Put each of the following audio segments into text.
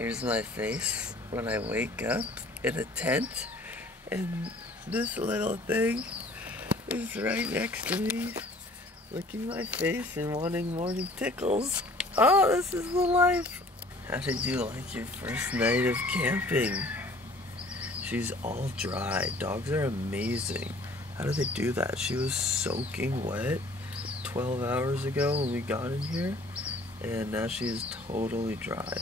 Here's my face when I wake up in a tent, and this little thing is right next to me, licking my face and wanting morning tickles. Oh, this is the life. How did you like your first night of camping? She's all dry. Dogs are amazing. How do they do that? She was soaking wet 12 hours ago when we got in here, and now she is totally dry.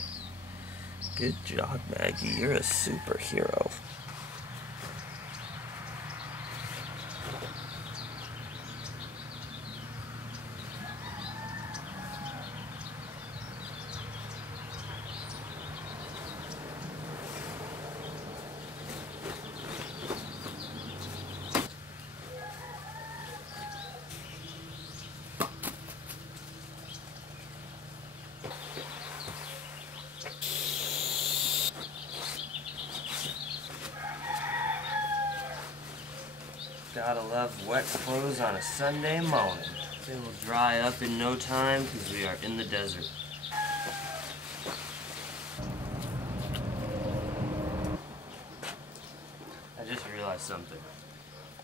Good job, Maggie. You're a superhero. Gotta love wet clothes on a Sunday morning. They will dry up in no time because we are in the desert. I just realized something.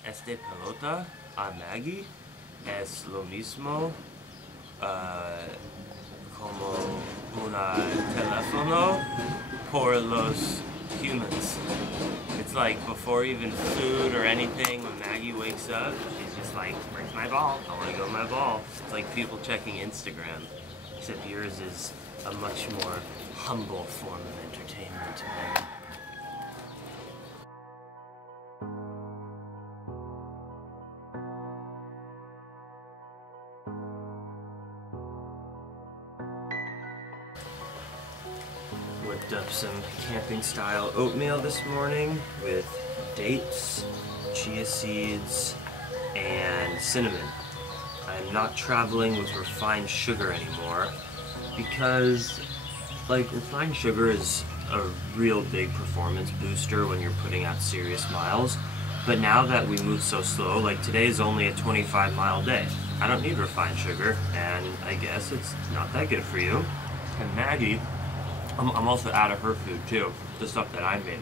Este pelota a Maggie es lo mismo como una teléfono por los humans. It's like before even food or anything, when Maggie wakes up, she's just like, where's my ball? I want to go my ball. It's like people checking Instagram, except yours is a much more humble form of entertainment, Maggie. Whipped up some camping-style oatmeal this morning with dates, chia seeds, and cinnamon. I'm not traveling with refined sugar anymore because, like, refined sugar is a real big performance booster when you're putting out serious miles. But now that we move so slow, like today is only a 25-mile day. I don't need refined sugar, and I guess it's not that good for you. And Maggie, I'm also out of her food too, the stuff that I made.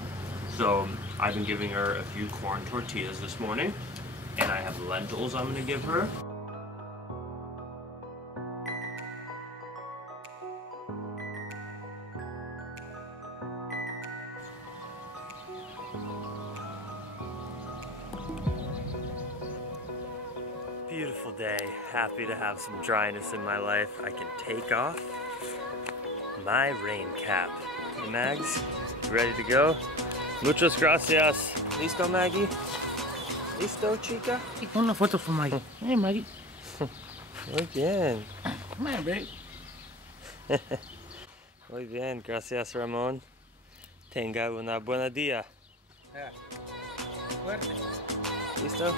So I've been giving her a few corn tortillas this morning, and I have lentils I'm gonna give her. Beautiful day, happy to have some dryness in my life. I can take off my rain cap. Hey, Mags, you ready to go? Muchas gracias. Listo, Maggie? Listo, chica? Una foto for Maggie. Hey, Maggie. Muy bien. Come on, babe. Muy bien, gracias, Ramón. Tenga una buena día. Yeah. Fuerte. Listo?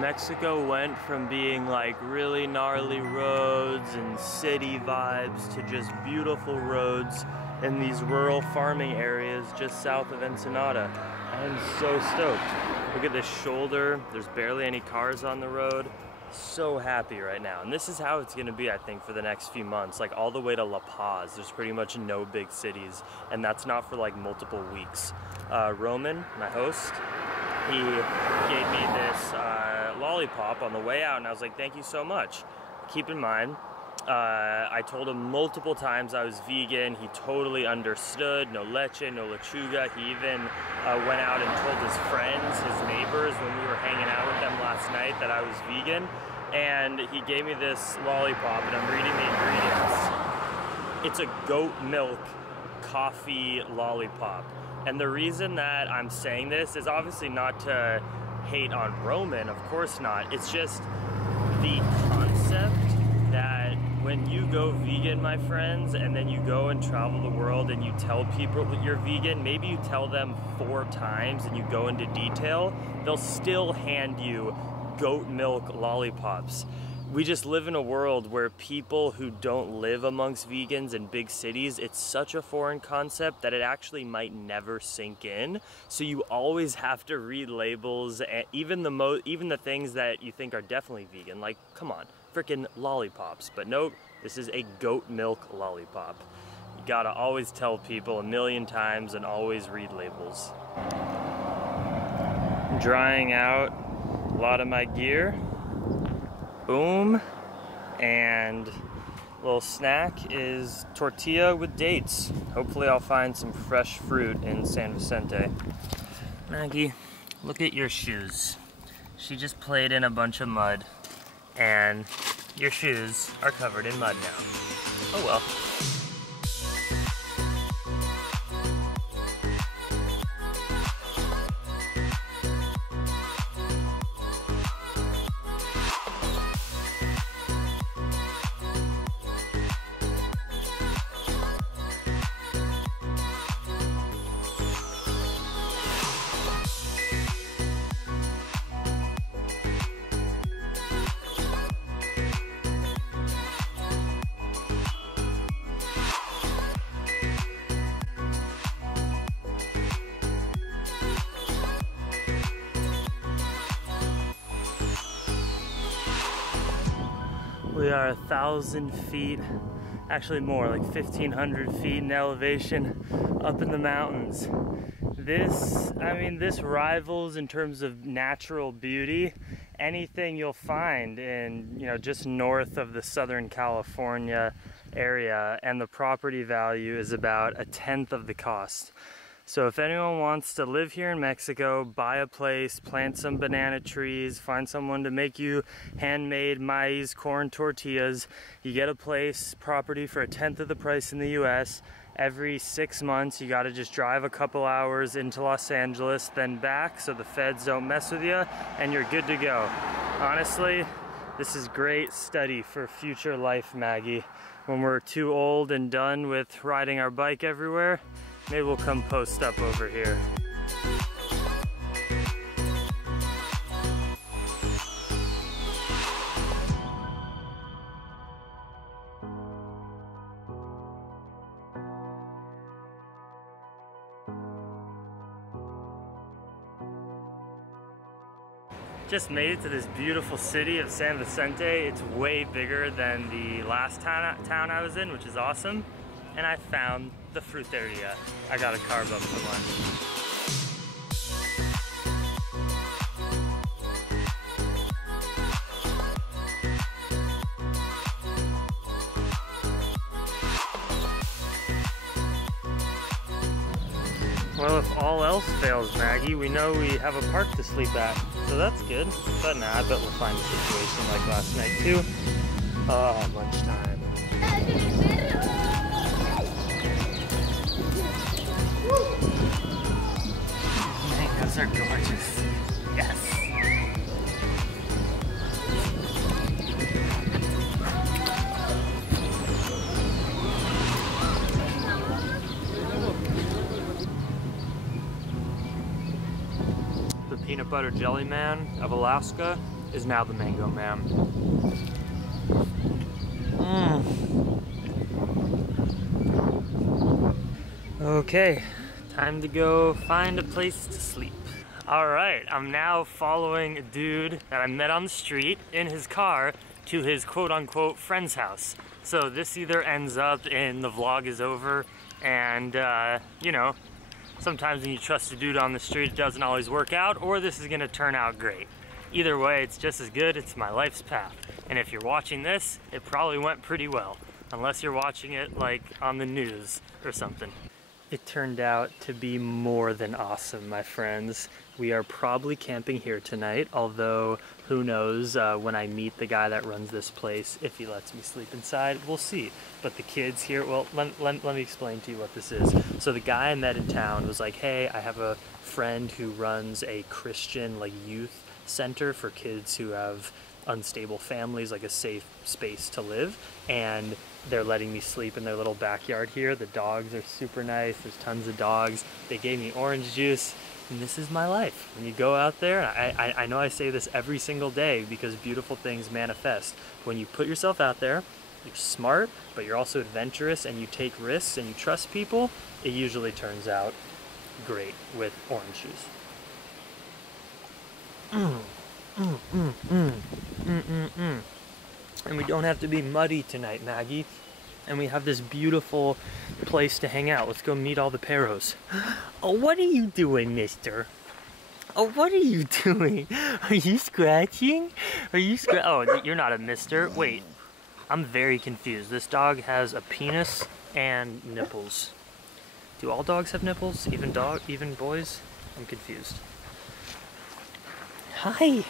Mexico went from being like really gnarly roads and city vibes to just beautiful roads in these rural farming areas just south of Ensenada. I'm so stoked. Look at this shoulder. There's barely any cars on the road. So happy right now. And this is how it's gonna be, I think, for the next few months, like all the way to La Paz. There's pretty much no big cities, and that's not for like multiple weeks. Roman, my host, he gave me this lollipop on the way out, and I was like, thank you so much. Keep in mind, I told him multiple times I was vegan. He totally understood. No leche, no lechuga. He even went out and told his friends, his neighbors, when we were hanging out with them last last night that I was vegan, and he gave me this lollipop, and I'm reading the ingredients. It's a goat milk coffee lollipop. And the reason that I'm saying this is obviously not to hate on Roman, of course not. It's just the concept that when you go vegan, my friends, and then you go and travel the world and you tell people that you're vegan, maybe you tell them 4 times and you go into detail, they'll still hand you goat milk lollipops. We just live in a world where people who don't live amongst vegans in big cities, it's such a foreign concept that it actually might never sink in. So you always have to read labels, and even the things that you think are definitely vegan, like, come on, freaking lollipops. But nope, this is a goat milk lollipop. You gotta always tell people 1,000,000 times and always read labels. Drying out a lot of my gear. Boom. And little snack is tortilla with dates. Hopefully I'll find some fresh fruit in San Vicente. Maggie, look at your shoes. She just played in a bunch of mud and your shoes are covered in mud now. Oh well. We are 1,000 feet, actually more, like 1,500 feet in elevation up in the mountains. This rivals in terms of natural beauty anything you'll find in, just north of the Southern California area, and the property value is about 1/10 of the cost. So if anyone wants to live here in Mexico, buy a place, plant some banana trees, find someone to make you handmade maize, corn tortillas, you get a place, property for 1/10 of the price in the US. Every 6 months, you gotta just drive a couple hours into Los Angeles, then back so the feds don't mess with you, and you're good to go. Honestly, this is great study for future life, Maggie. When we're too old and done with riding our bike everywhere, maybe we'll come post up over here. Just made it to this beautiful city of San Vicente. It's way bigger than the last town I was in, which is awesome. And I found the fruteria. I got a carb up for lunch. Well, if all else fails, Maggie, we know we have a park to sleep at, so that's good. But nah, I bet we'll find a situation like last night too. Oh, lunchtime. Mangoes are gorgeous. Yes. The peanut butter jelly man of Alaska is now the mango man. Okay, time to go find a place to sleep. All right, I'm now following a dude that I met on the street in his car to his quote-unquote friend's house. So this either ends up in the vlog is over, and sometimes when you trust a dude on the street, it doesn't always work out, or this is gonna turn out great. Either way, it's just as good. It's my life's path. And if you're watching this, it probably went pretty well, unless you're watching it like on the news or something. It turned out to be more than awesome, my friends. We are probably camping here tonight, although who knows when I meet the guy that runs this place, if he lets me sleep inside, we'll see. But the kids here, well, let me explain to you what this is. So the guy I met in town was like, hey, I have a friend who runs a Christian like youth center for kids who have unstable families, like a safe space to live, and they're letting me sleep in their little backyard here. The dogs are super nice, there's tons of dogs. They gave me orange juice, and this is my life. When you go out there, I know I say this every single day because beautiful things manifest. When you put yourself out there, you're smart, but you're also adventurous, and you take risks, and you trust people, it usually turns out great with orange juice. And we don't have to be muddy tonight, Maggie. And we have this beautiful place to hang out. Let's go meet all the perros. Oh, what are you doing, mister? Oh, what are you doing? Are you scratching? Are you Oh, you're not a mister. Wait, I'm very confused. This dog has a penis and nipples. Do all dogs have nipples? Even boys? I'm confused. Hi.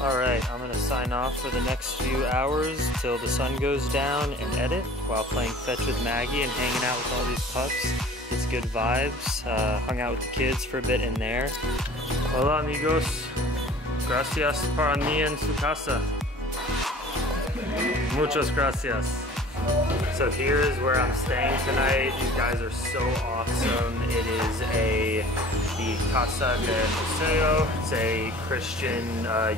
Alright, I'm gonna sign off for the next few hours till the sun goes down and edit while playing fetch with Maggie and hanging out with all these pups. It's good vibes. Hung out with the kids for a bit in there. Hola amigos. Gracias para mí en su casa. Muchas gracias. So here is where I'm staying tonight. You guys are so awesome. It is the Casa del Museo. It's a Christian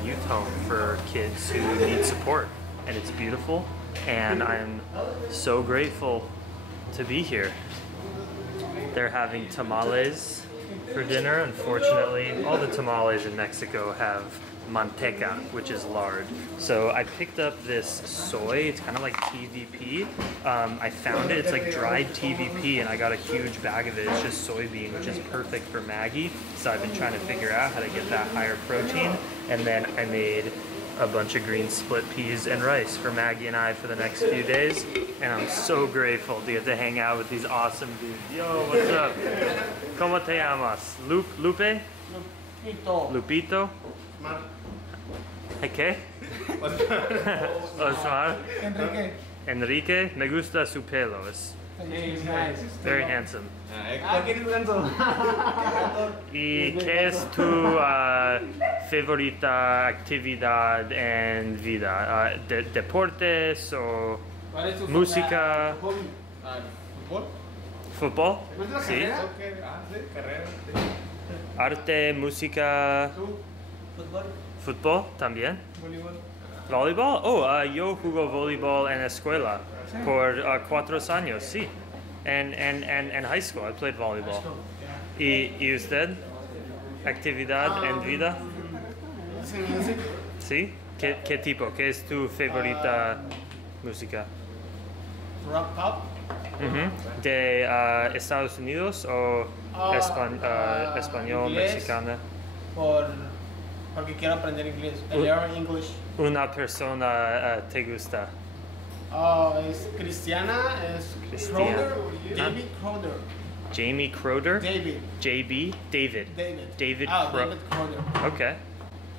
youth home for kids who need support. And it's beautiful. And I'm so grateful to be here. They're having tamales for dinner. Unfortunately, all the tamales in Mexico have manteca, which is lard. So I picked up this soy. It's kind of like TVP. I found it. It's like dried TVP, and I got a huge bag of it. It's just soybean, which is perfect for Maggie. So I've been trying to figure out how to get that higher protein. And then I made a bunch of green split peas and rice for Maggie and I for the next few days. And I'm so grateful to get to hang out with these awesome dudes. Yo, what's up? ¿Cómo te llamas? Lupe? Lupito. Lupito? ¿Qué? Osmar? Enrique. Enrique? Me gusta su pelo. Es He's nice. very handsome. Héctor. ¿Y qué es tu favorita actividad en vida? ¿Deportes o ¿Cuál es tu música? hobby? ¿Fútbol? ¿Fútbol? ¿Te gusta la Sí. carrera? Sí, carrera. ¿Arte, música, ¿Tú? ¿Fútbol? fútbol también? ¿Voleibol? ¿Volleyball? Oh, yo jugo voleibol en la escuela por 4 años, sí. En high school I played volleyball. ¿Y usted? ¿Actividad en vida? Sí, music. ¿Sí? ¿Qué tipo? ¿Qué es tu favorita música? Rock pop. ¿De Estados Unidos o español, inglés. mexicana? Porque quiero aprender inglés. Learn English. ¿Una persona te gusta? Es cristiana, es Cristiana. Crowder. David Crowder. Jamie Crowder? David. JB? David. David. David David Crowder. Okay.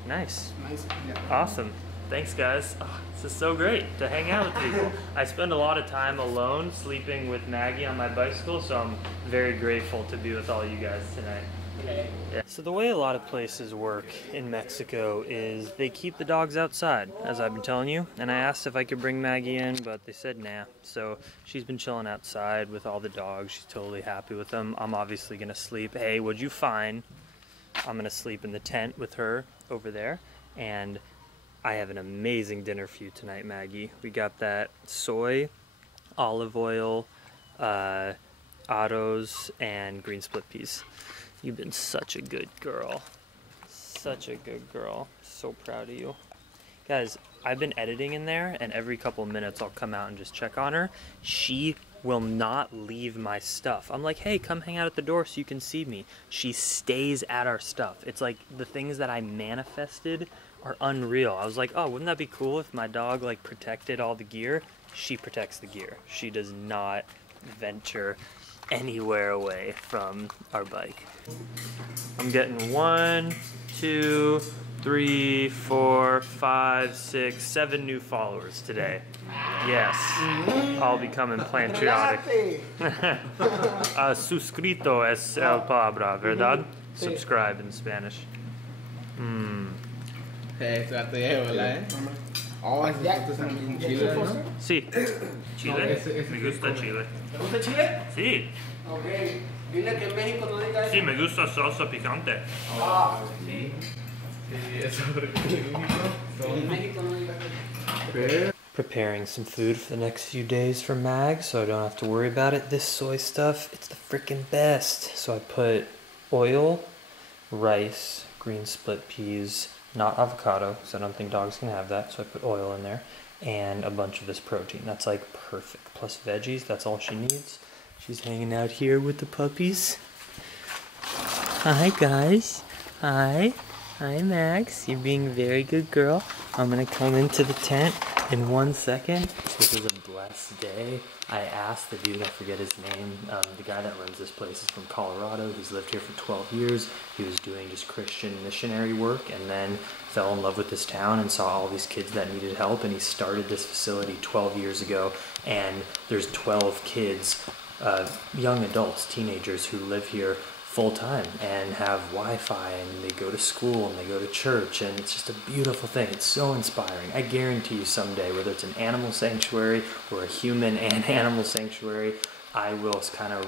Nice. Nice. Yeah. Awesome. Thanks, guys. Oh, this is so great to hang out with people. I spend a lot of time alone sleeping with Maggie on my bicycle, so I'm very grateful to be with all you guys tonight. Okay. Yeah. So the way a lot of places work in Mexico is they keep the dogs outside, as I've been telling you. And I asked if I could bring Maggie in, but they said nah. So she's been chilling outside with all the dogs. She's totally happy with them. I'm obviously gonna sleep. Hey, what'd you find? I'm gonna sleep in the tent with her over there. And I have an amazing dinner for you tonight, Maggie. We got that soy, olive oil, arroz, and green split peas. You've been such a good girl. Such a good girl. So proud of you. Guys, I've been editing in there, and every couple minutes I'll come out and just check on her. She will not leave my stuff. I'm like, hey, come hang out at the door so you can see me. She stays at our stuff. It's like the things that I manifested are unreal. I was like, oh, wouldn't that be cool if my dog like protected all the gear? She protects the gear. She does not venture anywhere away from our bike. I'm getting 1, 2, 3, 4, 5, 6, 7 new followers today. Yes, I'll be becoming Plantriotic. Suscrito es el palabra, ¿verdad? Subscribe in Spanish. Sí. Chile. Me gusta Chile. ¿Te gusta Chile? Sí. Ok. Dile que en México no diga eso. Sí, me gusta salsa picante. Ah. Sí, eso En México no diga eso. Preparing some food for the next few days for Mag, so I don't have to worry about it. This soy stuff, it's the freaking best. So I put oil, rice, green split peas, not avocado, because I don't think dogs can have that, so I put oil in there, and a bunch of this protein. That's like perfect. Plus veggies, that's all she needs. She's hanging out here with the puppies. Hi guys. Hi. Hi Max. You're being a very good girl. I'm gonna come into the tent in 1 second. This is a blessed day. I asked the dude, I forget his name, the guy that runs this place is from Colorado. He's lived here for 12 years. He was doing just Christian missionary work and then fell in love with this town and saw all these kids that needed help, and he started this facility 12 years ago, and there's 12 kids, young adults, teenagers who live here full-time and have Wi-Fi, and they go to school and they go to church, and it's just a beautiful thing. It's so inspiring. I guarantee you someday, whether it's an animal sanctuary or a human and animal sanctuary, I will kind of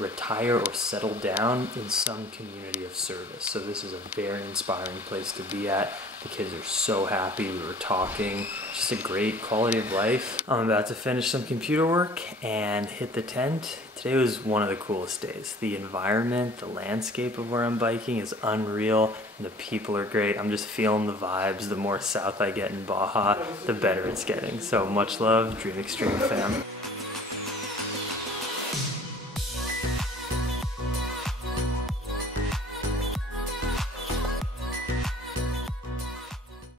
retire or settle down in some community of service. So this is a very inspiring place to be at. The kids are so happy. We were talking, just a great quality of life. I'm about to finish some computer work and hit the tent. Today was one of the coolest days. The environment, the landscape of where I'm biking is unreal, and the people are great. I'm just feeling the vibes. The more south I get in Baja, the better it's getting. So much love, Dream Extreme fam.